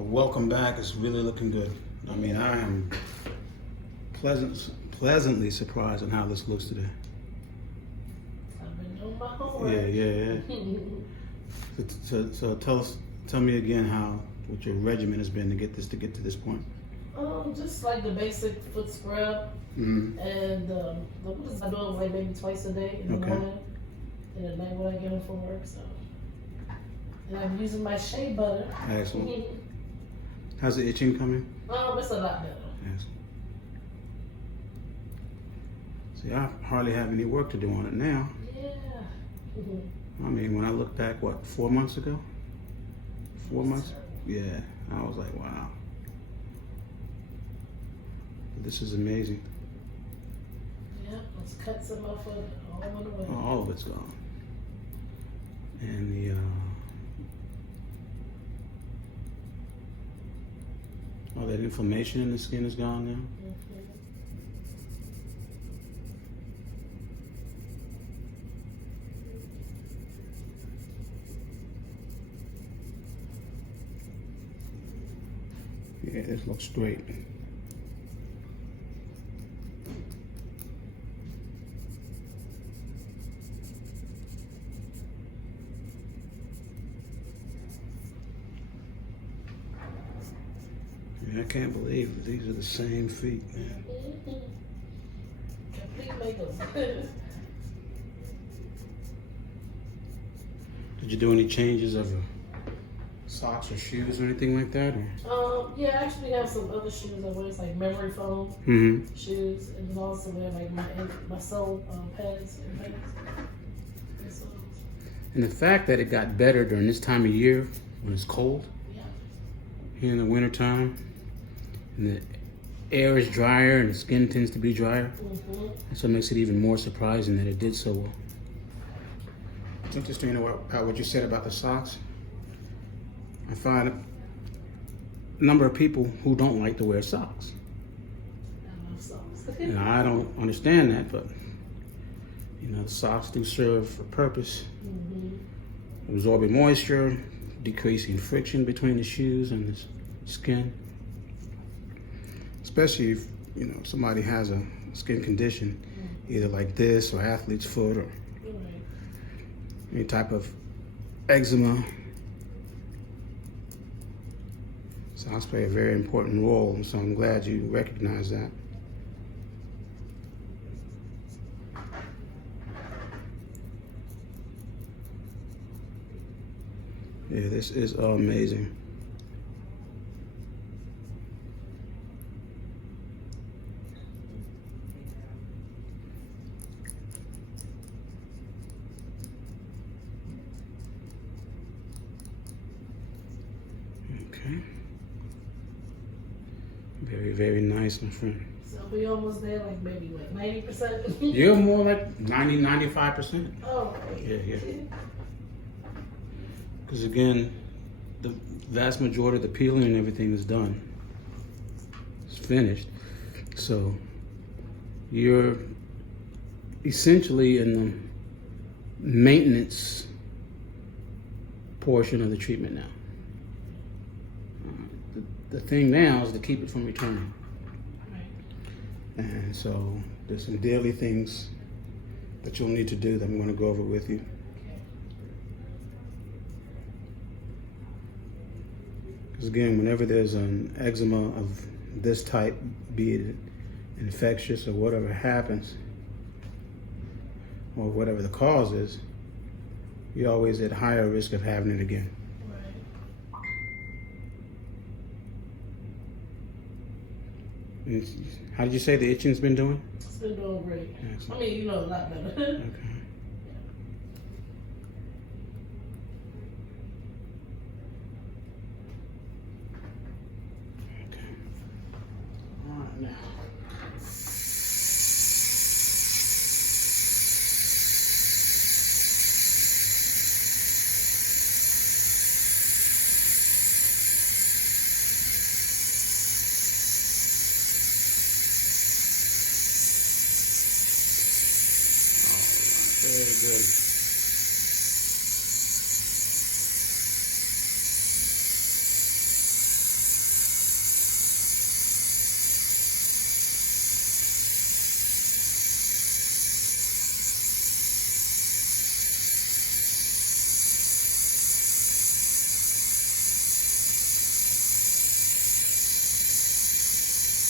Welcome back. It's really looking good. I mean, I am pleasantly surprised on how this looks today. I've been doing my homework. Yeah. So tell me again what your regimen has been to get to this point. Just like the basic foot scrub, and what is I doing like maybe twice a day in the morning, and at night when I get home from work. So, and I'm using my shea butter. Excellent. How's the itching coming? It's a lot better. Excellent. See, I hardly have any work to do on it now. Yeah. I mean, when I look back, 4 months ago? 4 months? Yeah, I was like, wow. This is amazing. Yeah, those cuts in my foot all went away. All of it's gone. And all that inflammation in the skin is gone now. Yeah, this looks great. I can't believe that these are the same feet, man. Complete makeup. Did you do any changes of your socks or shoes or anything like that? Or? Yeah, I actually have some other shoes I wear. It's like memory foam shoes, and then also wear like my sole pads and pants. And the fact that it got better during this time of year when it's cold, here in the wintertime, and the air is drier and the skin tends to be drier. That's what makes it even more surprising that it did so well. It's interesting about what you said about the socks. I find a number of people who don't like to wear socks. I love socks. And I don't understand that, but the socks do serve a purpose. Absorbing moisture, decreasing friction between the shoes and the skin. Especially if somebody has a skin condition, either like this or athlete's foot or any type of eczema. Socks play a very important role, and so I'm glad you recognize that. Yeah, this is amazing. Okay. Very, very nice, my friend. So we almost there, like maybe what, 90%? You're more like 90, 95%. Oh, Yeah. Because again, the vast majority of the peeling and everything is done. It's finished. So you're essentially in the maintenance portion of the treatment now. The thing now is to keep it from returning. And so there's some daily things that you'll need to do that I'm going to go over with you. Because again, whenever there's an eczema of this type, be it infectious or whatever happens, or whatever the cause is, you're always at higher risk of having it again. How did you say the itching's been doing? It's been doing great. Excellent. I mean, a lot better. Okay. All right, now. Very good.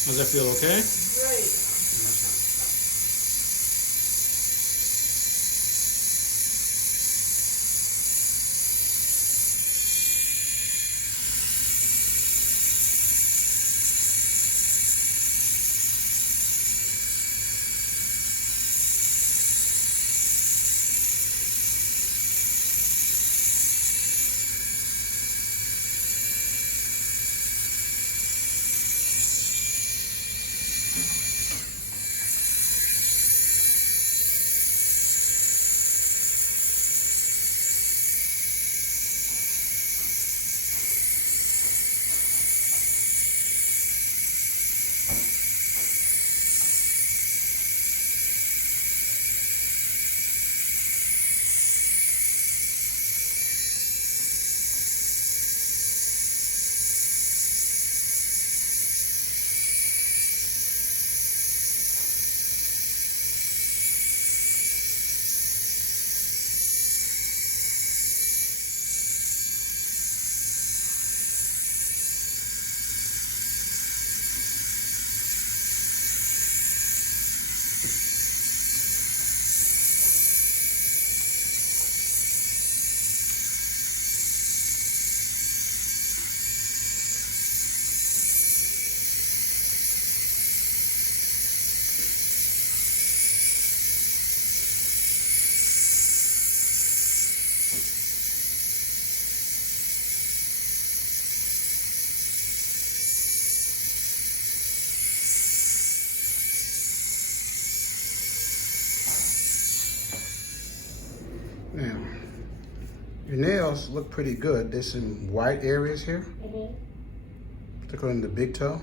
How's that feel, okay? Great. Now, your nails look pretty good. There's some white areas here, particularly in the big toe,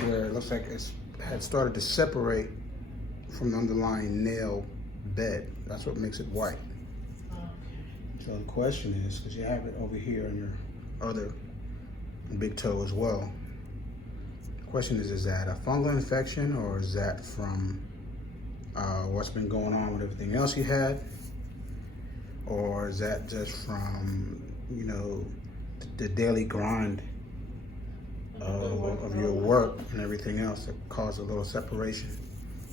where it looks like it had started to separate from the underlying nail bed. That's what makes it white. So the question is, because you have it over here on your other big toe as well, the question is that a fungal infection, or is that from what's been going on with everything else you had? Or is that just from, you know, the daily grind of your work and everything else that caused a little separation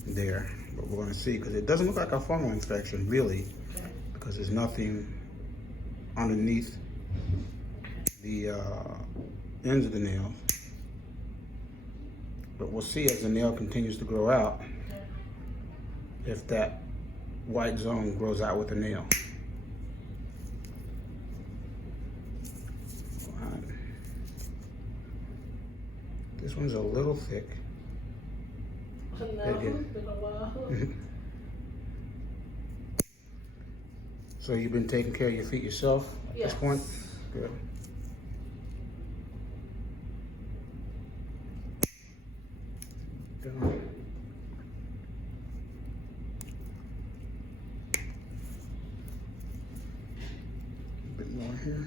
there? But we're going to see, because it doesn't look like a fungal infection, really, because there's nothing underneath the ends of the nail. But we'll see as the nail continues to grow out if that white zone grows out with the nail. This one's a little thick. No, it's been a while. So you've been taking care of your feet yourself at this point? Good. Good. A bit more here.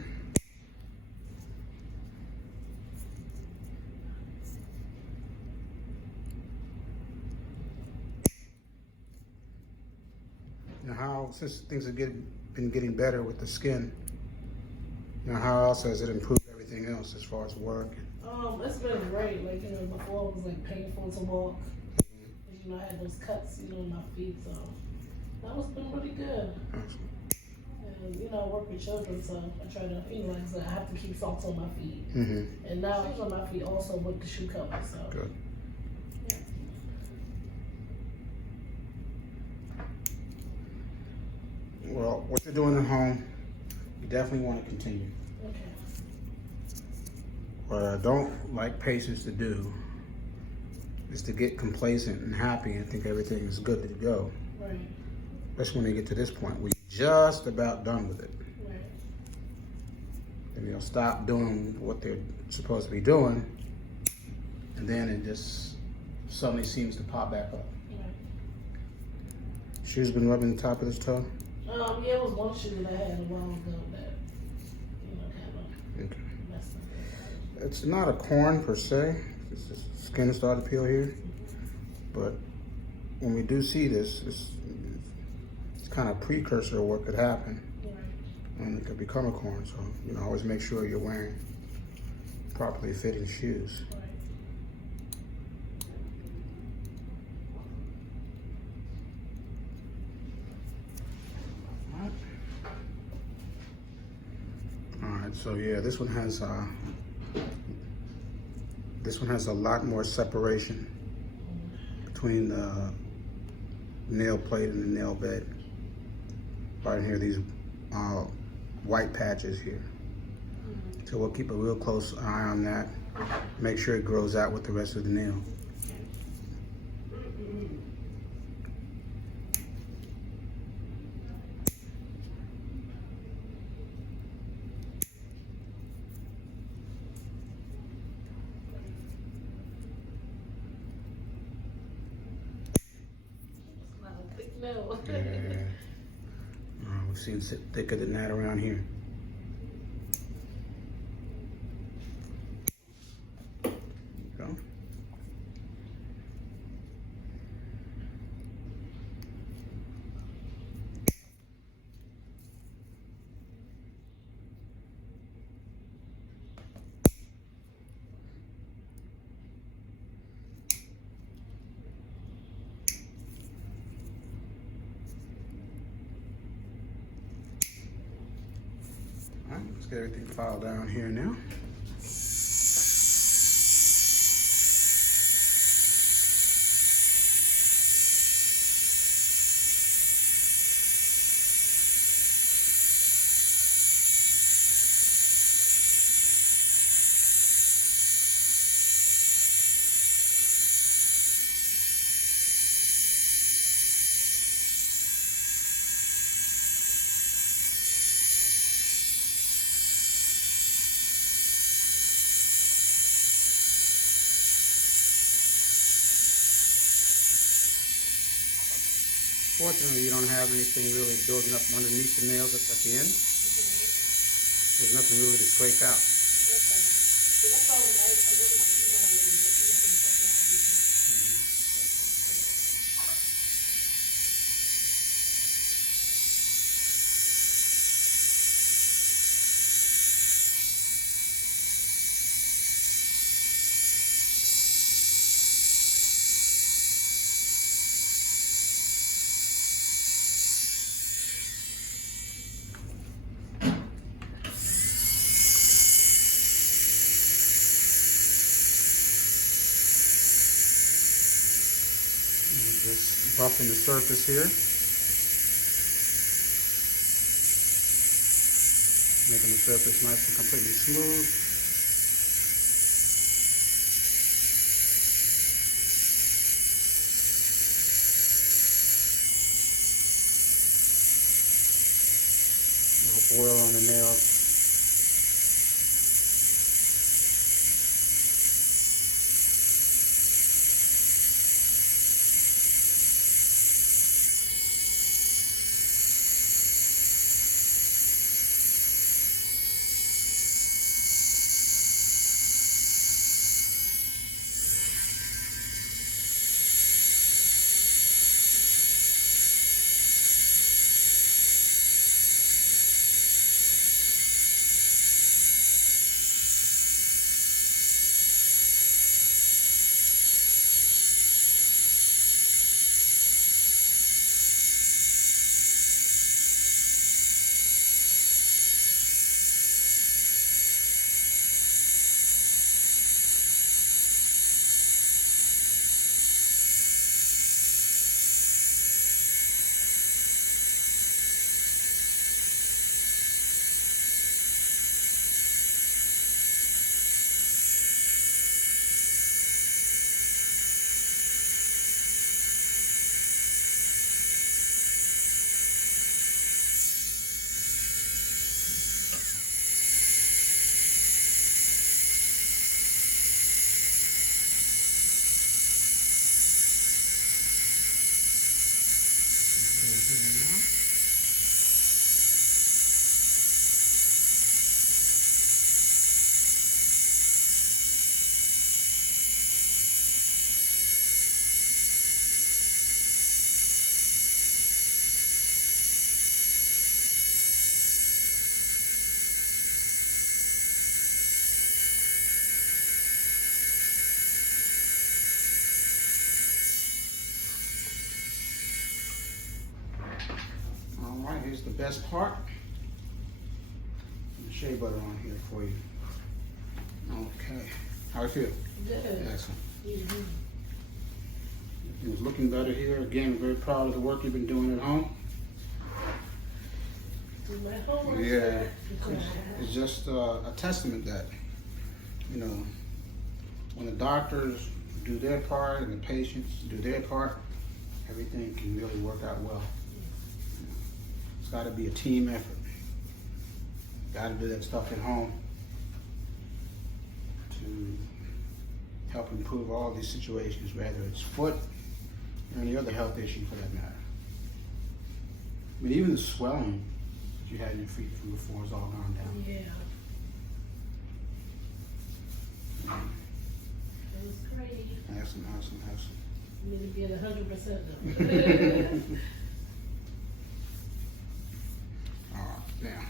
Now, how, since things have been getting better with the skin, now how else has it improved everything else as far as work? It's been great. Like, you know, before it was like painful to walk. You know, I had those cuts, you know, in my feet, so that was been really good. And, you know, I work with children, so I try to, you know, like I said, I have to keep salt on my feet. And now it's on my feet also with the shoe cover, so. Good. Yeah. Well, what you're doing at home, you definitely want to continue. Okay. What I don't like patients to do is to get complacent and happy and think everything is good to go. Right. Especially when they get to this point, we're just about done with it. Right. And they'll stop doing what they're supposed to be doing, and then it just suddenly seems to pop back up. Right. Shoe's been rubbing the top of this toe? Yeah, it was one shoe that I had a while ago that, you know, kind of messed up. It's not a corn per se. It's just skin is starting to peel here. But when we do see this, it's kind of precursor of what could happen. Right. And it could become a corn. So, you know, always make sure you're wearing properly fitting shoes. Right. So yeah, this one has a lot more separation between the nail plate and the nail bed. Right here, these white patches here. So we'll keep a real close eye on that. Make sure it grows out with the rest of the nail. No. Yeah. We've seen thicker than that around here. Go. All right, let's get everything filed down here now. Fortunately, you don't have anything really building up underneath the nails at the end. There's nothing really to scrape out. Just buffing the surface here. Making the surface nice and completely smooth. A little oil on the nails. Here's the best part. shea butter on here for you. Okay. How it feel? Good. Excellent. Mm-hmm. It was looking better here. Again, very proud of the work you've been doing at home. Do my homework. Yeah. It's just a testament that, you know, when the doctors do their part and the patients do their part, everything can really work out well. It's got to be a team effort. Got to do that stuff at home to help improve all these situations, whether it's foot or any other health issue for that matter. I mean, even the swelling that you had in your feet from before is all gone down. Yeah. It was great. Excellent, excellent, excellent. You need to be at 100% now. All right, now,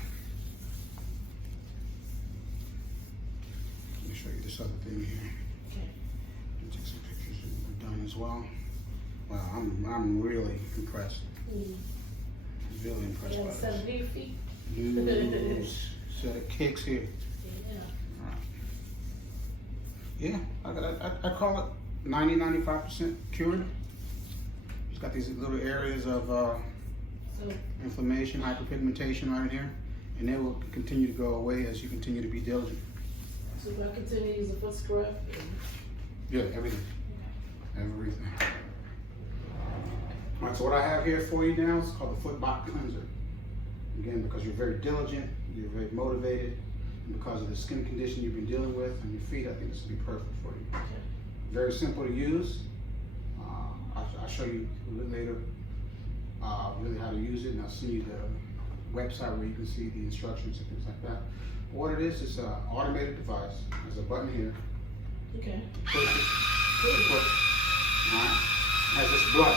let me show you this other thing here. Okay. Let me take some pictures of what we've done as well. Wow, I'm really impressed. Really impressed by Yeah, this. 7 feet. New set of kicks here. Yeah. Yeah, I call it 90-95% cured. It's got these little areas of So, inflammation, hyperpigmentation right in here, and they will continue to go away as you continue to be diligent. so if I continue to use a foot scrub, Yeah, everything. Everything. All right, so what I have here for you now is called the footbot cleanser. Again, because you're very diligent, you're very motivated, and because of the skin condition you've been dealing with on your feet, I think this will be perfect for you. okay. Very simple to use. I'll show you a little later really how to use it, and I'll send you the website where you can see the instructions and things like that. But what it is an automated device. There's a button here. Okay. Push it. Push. All right. It has this blood.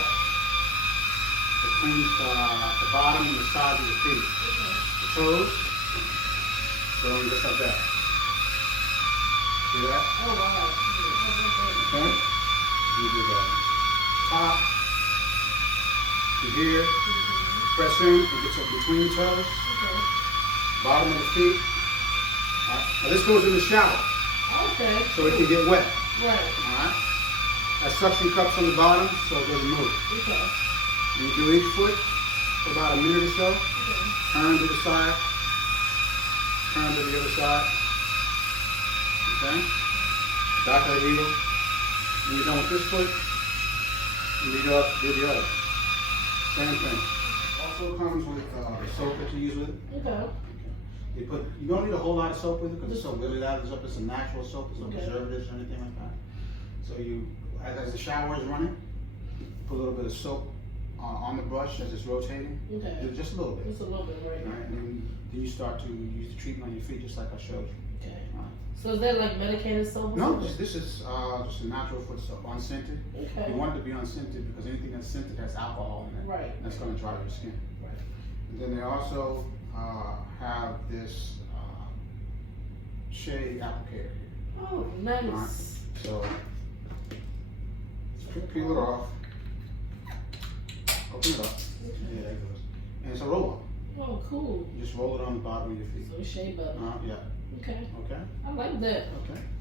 It cleans the bottom and the sides of your feet. Okay. The toes, go on just like that. See that? Oh, wow. Okay? You do the top to here. Press in, it gets up between the toes, Okay. bottom of the feet. All right. Now this goes in the shower, Okay. so it can get wet. Right. All right? Has suction cups on the bottom, so it doesn't move. Okay. You do each foot for about a minute or so. Okay. Turn to the side. Turn to the other side. Okay? Back of the heel. When you're done with this foot, you go up, do the other. Same thing. Also comes with the soap that you use with it. Okay. You don't need a whole lot of soap with it because the soap really lathers up. It's a natural soap. There's no Okay. preservatives or anything like that. So you, as the shower is running, put a little bit of soap on the brush as it's rotating. Okay. Just a little bit. Just a little bit, right? Right, and then you start to use the treatment on your feet just like I showed you. Okay. Right. So is that like medicated soap? or No, something? this is just a natural foot soap, unscented. Okay. You want it to be unscented because anything that's scented has alcohol in it. Right. That's going to dry your skin. Right. And then they also have this shea applicator. Oh, nice. Right. So peel it off. Open it up. Okay. Yeah, there it goes. And it's a roll-up. Oh, cool. You just roll it on the bottom of your feet. So shea butter. Yeah. Okay. Okay. I like that.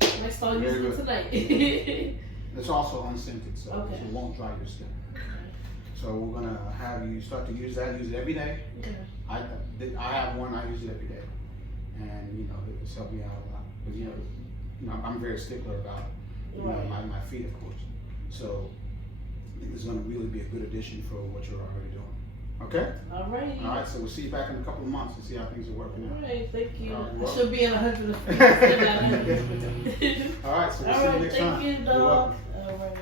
Okay. Next time Very using it good. tonight. It's also unscented, so Okay. it won't dry your skin. Okay. So we're gonna have you start to use that. Use it every day. Okay. I have one. I use it every day, and you know it's helped me out a lot. Because you know I'm very stickler about Right. my feet, of course. So I think this is gonna really be a good addition for what you're already doing. Okay. All right. All right. So we'll see you back in a couple of months and see how things are working All out. right. Thank you. All right, I well. should be at 100. All right. So we'll All see you right. next Thank time. you, You're dog. welcome. All right.